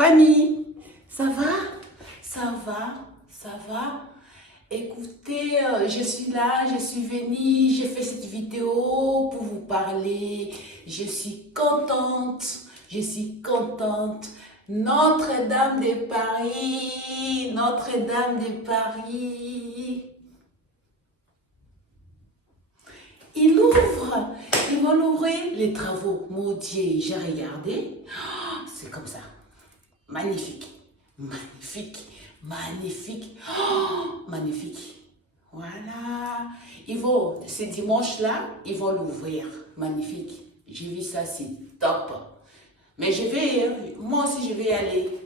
Fanny, ça va? Ça va? Ça va? Écoutez, je suis là, je suis venue, j'ai fait cette vidéo pour vous parler. Je suis contente, je suis contente. Notre-Dame de Paris, Notre-Dame de Paris. Il ouvre, ils vont l'ouvrir, les travaux. Maudit, j'ai regardé. C'est comme ça. Magnifique, magnifique, magnifique, magnifique. Voilà. Ils vont, ce dimanche-là, ils vont l'ouvrir. Magnifique. J'ai vu ça, c'est top. Mais je vais, moi aussi, je vais y aller.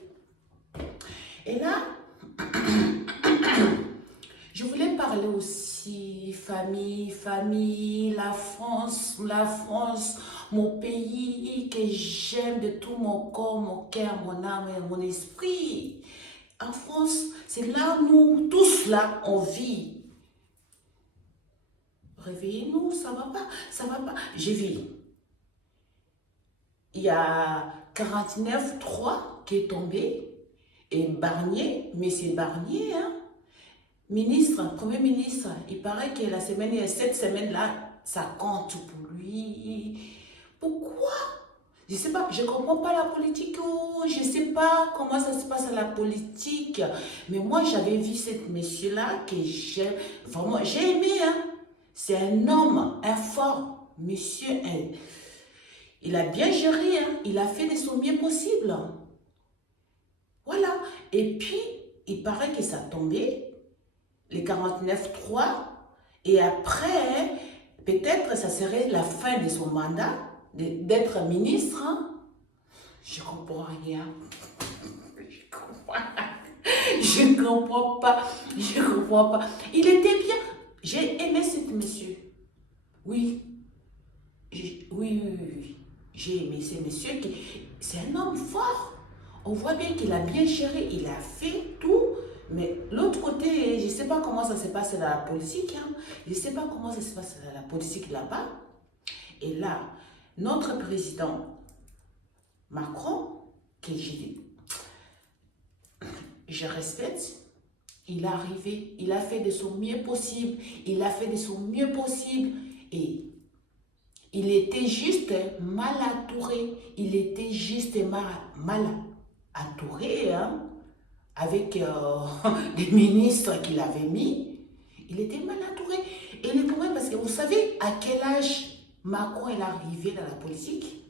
Et là, je voulais parler aussi famille, la France, mon pays que j'aime de tout mon corps, mon cœur, mon âme et mon esprit. En France, c'est là nous tous là on vit. Réveillez-nous, ça va pas, ça va pas. J'ai vu, il y a 49.3 qui est tombé et Barnier, mais c'est Barnier, hein. Ministre, Premier ministre, il paraît que la semaine, cette semaine-là, ça compte pour lui. Pourquoi? Je ne sais pas, je ne comprends pas la politique, je ne sais pas comment ça se passe à la politique. Mais moi, j'avais vu ce monsieur-là que j'ai vraiment, j'ai aimé, hein. C'est un homme, un fort monsieur. Il a bien géré, hein. Il a fait de son mieux possible. Voilà. Et puis, il paraît que ça tombait. Les 49.3, et après, peut-être ça serait la fin de son mandat, d'être ministre. Hein? Je ne comprends rien. Je comprends pas. Je comprends pas. Il était bien. J'ai aimé ce monsieur. Oui. Oui. J'ai aimé ce monsieur. C'est un homme fort. On voit bien qu'il a bien géré. Il a fait tout. Mais l'autre côté, je ne sais pas comment ça se passe dans la politique. Hein. Je ne sais pas comment ça se passe dans la politique là-bas. Et là, notre président Macron, que je respecte, il est arrivé, il a fait de son mieux possible. Il a fait de son mieux possible. Et il était juste mal entouré. Il était juste mal entouré, hein. Avec des ministres qu'il avait mis, il était mal entouré. Et le problème, parce que vous savez à quel âge Macron est arrivé dans la politique,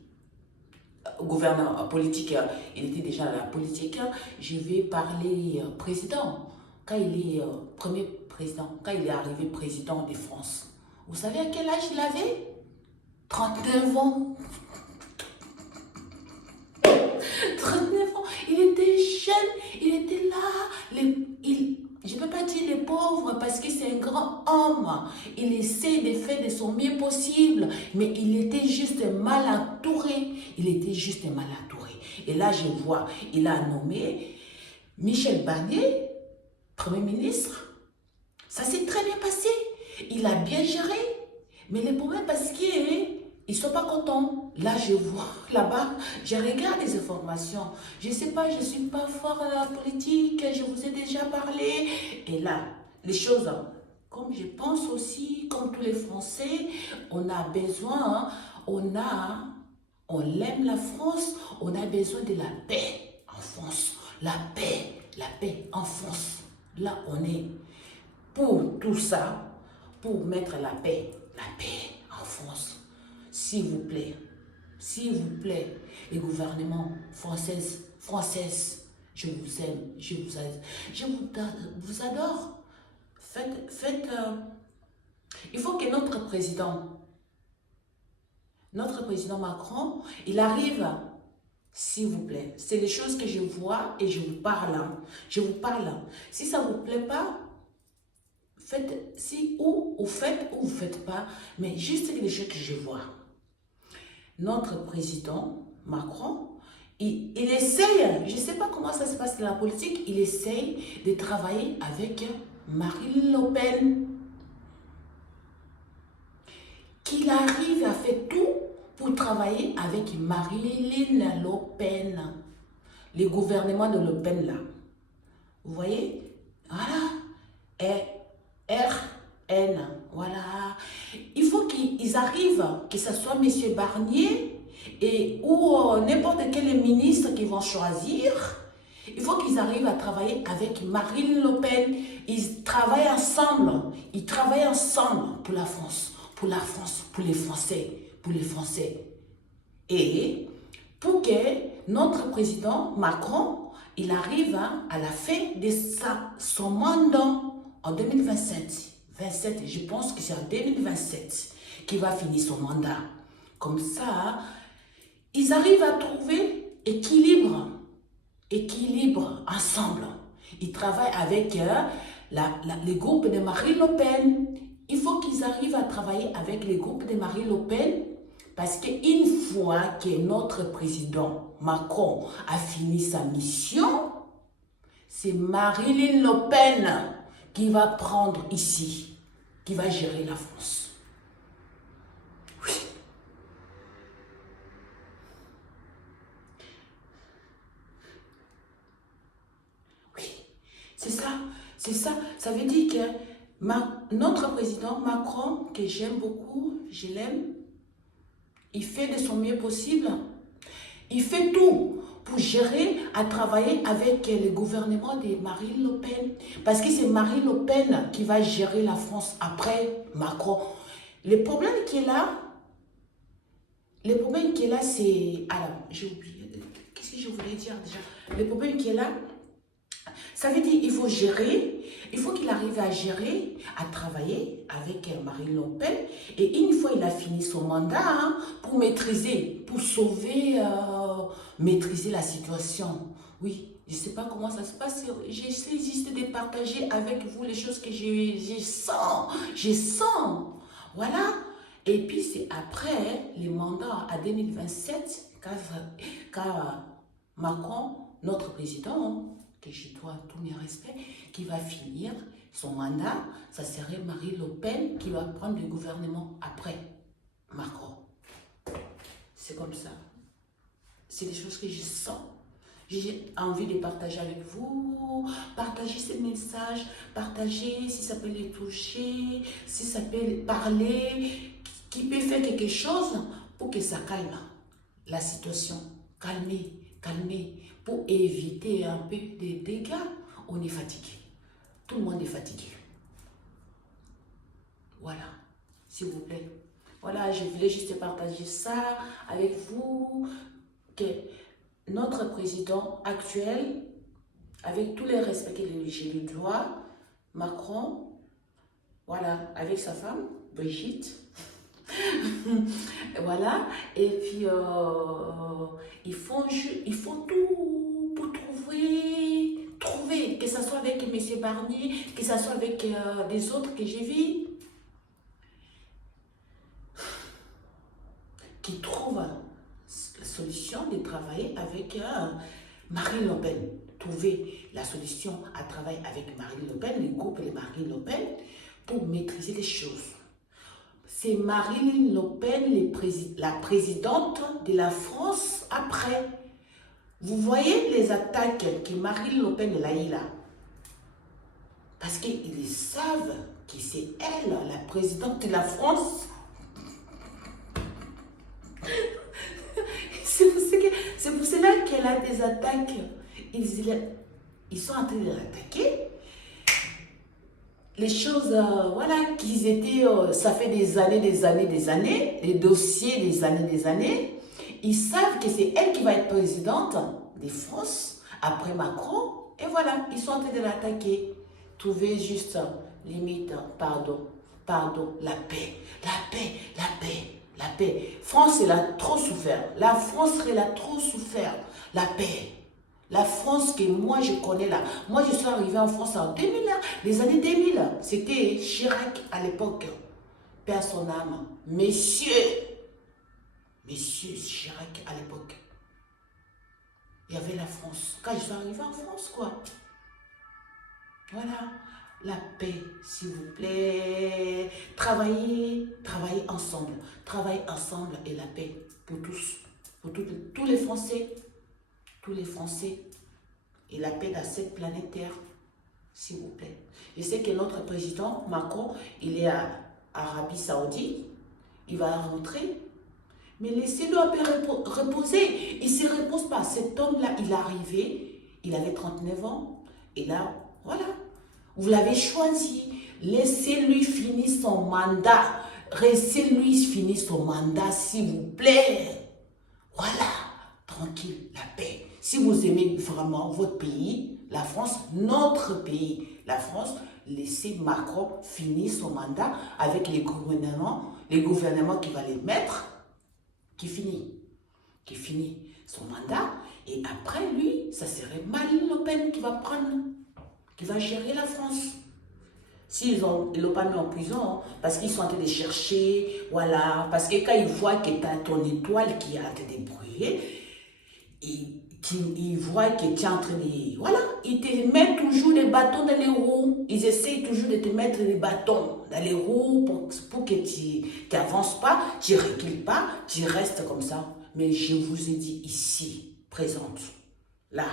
gouvernement politique, il était déjà dans la politique. Je vais parler président, quand il est premier président, quand il est arrivé président de France. Vous savez à quel âge il avait? 39 ans. 39 ans, il était jeune, il était là, je ne peux pas dire les pauvres parce que c'est un grand homme, il essaie de faire de son mieux possible, mais il était juste mal entouré, Et là, je vois, il a nommé Michel Barnier, Premier ministre, ça s'est très bien passé, il a bien géré, mais le problème parce que ils ne sont pas contents. Là, je vois, là-bas, je regarde les informations. Je ne sais pas, je ne suis pas fort à la politique, je vous ai déjà parlé. Et là, les choses, comme je pense aussi, comme tous les Français, on a besoin, on aime la France, on a besoin de la paix en France. La paix en France. Là, on est pour tout ça, pour mettre la paix en France. S'il vous plaît, les gouvernements françaises, je vous aime, je vous adore. Il faut que notre président Macron, il arrive, s'il vous plaît. C'est les choses que je vois et je vous parle. Si ça ne vous plaît pas, faites ou vous faites pas, mais juste les choses que je vois. Notre président Macron, il essaye, je ne sais pas comment ça se passe dans la politique, il essaye de travailler avec Marine Le Pen. Qu'il arrive à faire tout pour travailler avec Marine Le Pen. les gouvernements de Le Pen là. Vous voyez? Voilà. Et RN. Voilà. Il faut qu'ils arrivent, que ce soit M. Barnier et ou n'importe quel ministre qu'ils vont choisir. Il faut qu'ils arrivent à travailler avec Marine Le Pen. Ils travaillent ensemble. Ils travaillent ensemble pour la France. Pour la France, pour les Français. Pour les Français. Et pour que notre président Macron, il arrive à la fin de son mandat en 2027. Je pense que c'est en 2027 qu'il va finir son mandat. Comme ça, ils arrivent à trouver équilibre ensemble. Ils travaillent avec les groupes de Marine Le Pen. Il faut qu'ils arrivent à travailler avec les groupes de Marine Le Pen parce qu'une fois que notre président Macron a fini sa mission, c'est Marine Le Pen qui va prendre ici, qui va gérer la France. Oui. C'est ça. Ça veut dire que notre président Macron, que j'aime beaucoup, je l'aime, il fait de son mieux possible. Il fait tout pour gérer, à travailler avec le gouvernement de Marine Le Pen. Parce que c'est Marine Le Pen qui va gérer la France après Macron. Le problème qui est là, c'est... Alors, j'ai oublié. Qu'est-ce que je voulais dire déjà? Le problème qui est là, ça veut dire qu'il faut gérer, il faut qu'il arrive à gérer, à travailler avec Marine Le Pen. Et une fois il a fini son mandat, pour maîtriser, pour sauver, maîtriser la situation. Oui, je ne sais pas comment ça se passe. J'essaie juste de partager avec vous les choses que je sens. Voilà. Et puis c'est après les mandats à 2027, car Macron, notre président, que je dois tous mes respects, qui va finir son mandat, ça serait Marine Le Pen qui va prendre le gouvernement après Macron. C'est comme ça. C'est des choses que je sens. J'ai envie de partager avec vous, partager ces messages, partager si ça peut les toucher, si ça peut parler, qui peut faire quelque chose pour que ça calme la situation. Calmer, pour éviter un peu des dégâts. On est fatigué. Tout le monde est fatigué. Voilà, s'il vous plaît. Voilà, je voulais juste partager ça avec vous, que notre président actuel, avec tous les respects que je lui dois, Macron, voilà, avec sa femme, Brigitte, voilà, et puis ils font tout pour trouver, que ce soit avec M. Barnier, que ce soit avec des autres que j'ai vus, qui trouvent la solution de travailler avec Marine Le Pen. Trouver la solution à travailler avec Marine Le Pen, le groupe de Marine Le Pen, pour maîtriser les choses. C'est Marine Le Pen, la présidente de la France après. Vous voyez les attaques que Marine Le Pen a eues là. Parce qu'ils savent que c'est elle, la présidente de la France. C'est pour cela qu'elle a des attaques. Ils sont en train de l'attaquer. Les choses, voilà, qu'ils étaient, ça fait des années, les dossiers des années, ils savent que c'est elle qui va être présidente de France, après Macron, et voilà, ils sont en train de l'attaquer. Trouver juste, limite, pardon, la paix. France, elle a trop souffert. La France, elle a trop souffert. La paix. La France que moi je connais là. Moi je suis arrivée en France en 2000, les années 2000. C'était Chirac à l'époque. Père son âme. Messieurs Chirac à l'époque. Il y avait la France. Quand je suis arrivée en France, quoi. Voilà. La paix, s'il vous plaît. Travaillez ensemble. Travaillez ensemble et la paix pour tous. Pour tous les Français. tous les Français et la paix dans cette planète Terre, s'il vous plaît. Je sais que notre président Macron, il est à Arabie Saoudite, il va rentrer, mais laissez-le un peu reposer. Il ne se repose pas. Cet homme-là, il est arrivé, il avait 39 ans, et là, voilà, vous l'avez choisi. Laissez-lui finir son mandat. Laissez-lui finir son mandat, s'il vous plaît. Voilà, tranquille, la paix. Si vous aimez vraiment votre pays, la France, notre pays, la France, laissez Macron finir son mandat avec les gouvernements qui va les mettre, qui finit son mandat. Et après, lui, ça serait Marine Le Pen qui va prendre, qui va gérer la France. S'ils ne l'ont pas mis en prison, parce qu'ils sont en train de chercher, voilà, parce que quand ils voient que tu as ton étoile qui est en train de briller, ils voient que tu es en train de... Voilà, ils te mettent toujours des bâtons dans les roues. Ils essayent toujours de te mettre des bâtons dans les roues pour que tu n'avances pas, tu ne recules pas, tu restes comme ça. Mais je vous ai dit ici, présente, là.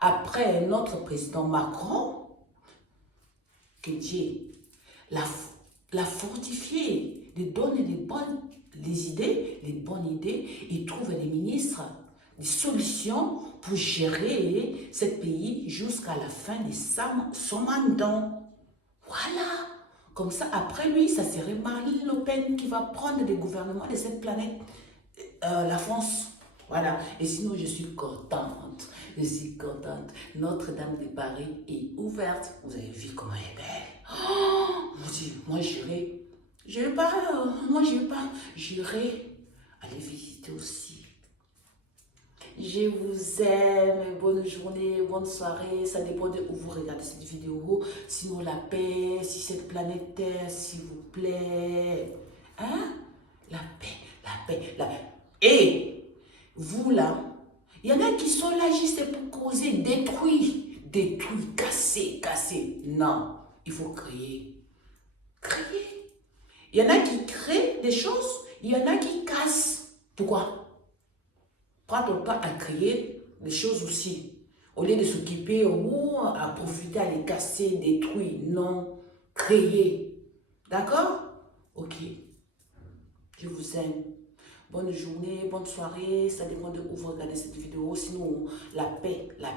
Après notre président Macron, que Dieu l'a fortifié, lui donne les bonnes idées, il trouve des ministres, des solutions pour gérer ce pays jusqu'à la fin de son mandat. Voilà. Comme ça, après lui, ça serait Marine Le Pen qui va prendre le gouvernement de cette planète, la France. Voilà. Et sinon, je suis contente. Je suis contente. Notre-Dame de Paris est ouverte. Vous avez vu comment elle est belle. Oh, moi, j'irai. J'irai aller visiter aussi. Je vous aime. Bonne journée, bonne soirée. Ça dépend de où vous regardez cette vidéo. Sinon, la paix, si cette planète Terre, s'il vous plaît. Hein? La paix. Et vous là, il y en a qui sont là juste pour causer, détruire, casser. Non, il faut créer. Il y en a qui créent des choses, il y en a qui cassent. Pourquoi? Prends ton temps à créer des choses aussi. Au lieu de s'occuper ou à profiter, à les casser, détruire. Non, créer. D'accord? Ok. Je vous aime. Bonne journée, bonne soirée. Ça dépend de où vous regardez cette vidéo. Sinon, la paix dans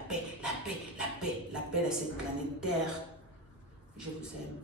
cette planète Terre. Je vous aime.